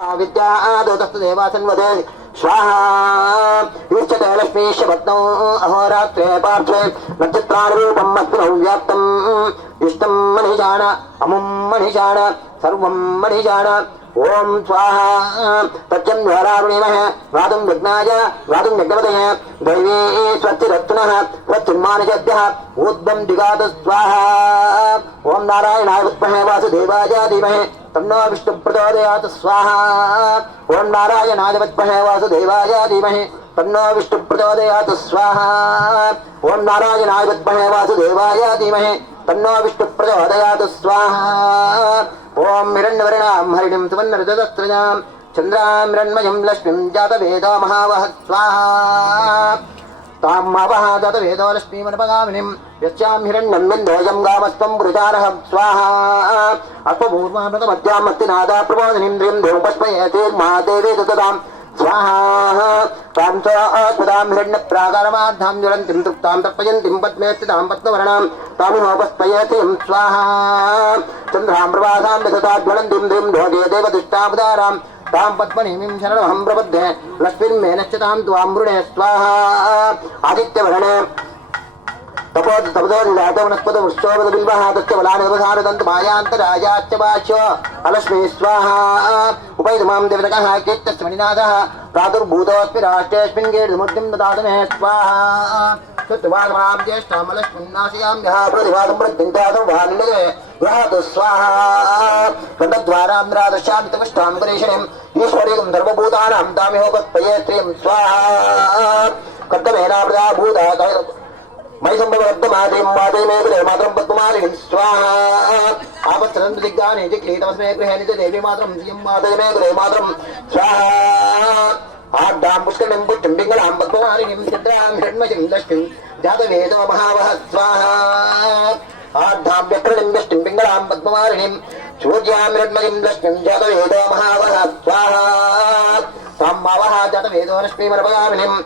विद्यादोतस्तु देवासन्वदे स्वाहा ईश्चते लक्ष्मीश्च भक्तौ अहोरात्रे पार्श्वे नक्षत्रानुरूपं मत्पुनौ व्याप्तम् इष्टं मनीषाण अमुं मनीषाण सर्वं मनीषाण ओम स्वाहा तच्चं द्वारारुणीमहे गातुं यज्ञाय गातुं यज्ञपतये दैवी स्वस्तिरत्नः स्वस्तिर्मानुषेभ्यः ऊर्ध्वं दिगात स्वाहा ओम नारायणाय विद्महे वासुदेवाय धीमहि तन्नो विष्णु प्रचोदयात् स्वाहा ओम नारायणाय विद्महे वासुदेवाय धीमहि तन्नो विष्णु प्रचोदयात् स्वाहा ओम नारायणाय विद्महे वासुदेवाय धीमहि तन्नो विष्णु प्रचोदयात् स्वाहा ओम हिरण्यवर्णां हरिणीं सुवर्णरजतस्रजां चन्द्रां हिरण्मयं लक्ष्मीं जातवेदो महावः स्वाहा तां मावः जातवेदो लक्ष्मीमनुपगामिनीं यस्यां हिरण्यं विन्दोऽयं गामस्त्वं पुरुषारः स्वाहा अश्वपूर्वामृतमद्यां मस्तिनादा प्रबोधिनीं द्रिं धूपस्मयेतीर्मादेवी ददां स्वाहा तां च अस्मदां हिरण्यप्राकारमाद्धां ज्वलन्तीं तृप्तां तर्पयन्तीं पद्मेत्तितां पद्मवर्णां तामिहोपस्मयेतीं स्वाहा चन्द्रां प्रभासां विसता ज्वलन्तीं द्रिं ढोगे देवदुष्टावतारां तां पद्मनीमीं शरणमहं प्रपद्ये लक्ष्मीर्मेनश्चतां त्वां वृणे स्वाहा आदित्यवर्णे तपोदनिजातो वनस्पत वृक्षोपदबिल्वः तस्य बलानिवसारदन्तमायान्तराजाच्च वाच्यो अलक्ष्मी स्वाहा उपैतमां देवतकः कीर्तस्य मणिनाथः प्रादुर्भूतोऽस्मि राष्ट्रेऽस्मिन् कीर्तिमूर्तिं ददातु मे स्वाहा शुद्धवादमां ज्येष्ठामलक्ष्मीन्नाशयाम्यः प्रतिवादं प्रत्यन्तासं वानिनये गृहातु स्वाहा गन्धद्वारां रादश्यामि तविष्ठां गणेशनीम् ईश्वरीं सर्वभूतानां तामिहोपत्पये श्रीं स्वाहा कर्तमेनावृता भूता मयि संभवद्मादीं मादे मे गृहे मातरं पद्ममालिनीं स्वाहा आपत्सरन्दिग्धानि जिक्लीतमस्मे गृहे निजदेवी मातरं श्रियं मादे मे गृहे मातरं स्वाहा आड्डां पुष्करणीं पुष्टिं पिङ्गलां पद्ममालिनीं चित्रां हिरण्मयीं लक्ष्मीं जातवेदो महावः स्वाहा आड्डां व्यक्रणीं व्यष्टिं पिङ्गलां पद्ममालिनीं सूर्यां हिरण्मयीं लक्ष्मीं जातवेदो महावः स्वाहा तां मावः जातवेदो लक्ष्मीमनुपगामिनीं